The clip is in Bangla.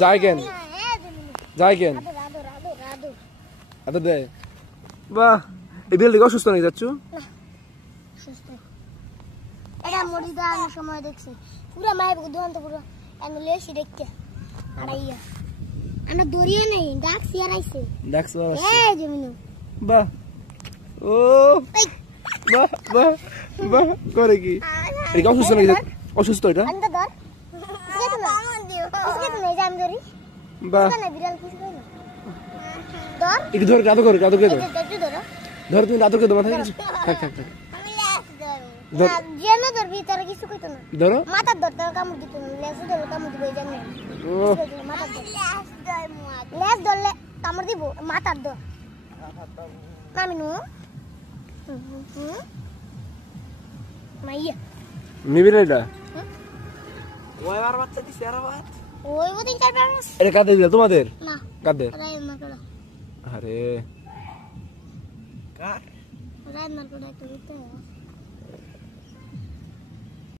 যায় কেন যায় কেন আদর দেয় বাহ এই বিড়াল দিকে অসুস্থ নাকি যাচ্ছ এটা মরিদা আমি সময় দেখছি পুরো মায়ের দুহান্ত পুরো আমি লেছি দেখতে আড়াইয়া আমরা দরিয়া নেই ডাকছি আর আইছে ডাকছ এই জমিনো বাহ ও বাহ বাহ বাহ করে কি এটা অসুস্থ নাকি অসুস্থ এটা আন্দা ধর যেত না যেত না জাম ধরি বাহ না বিড়াল কিছু কই না ধর একটু ধর কাদো করে ধরো ধর তুমি কাদো করে মাথায় কিছু থাক থাক থাক আমি লেস ধর না যেন ধর ভিতরে কিছু কইতো না ধরো মাথা ধর তো কামড় দিত না লেস ধর কামড় দিব জানি ও মাথা ধর লেস ধরলে কামড় দিব মাথা ধর নামিনু মাইয়া নিবি না এটা ওই আর বাচ্চা দিছে আর বাত ওই ওদিন চার পাঁচ এটা কাদের দিল তোমাদের না কাদের রায় মাকড়া আরে কার রায় মাকড়া একটু দিতে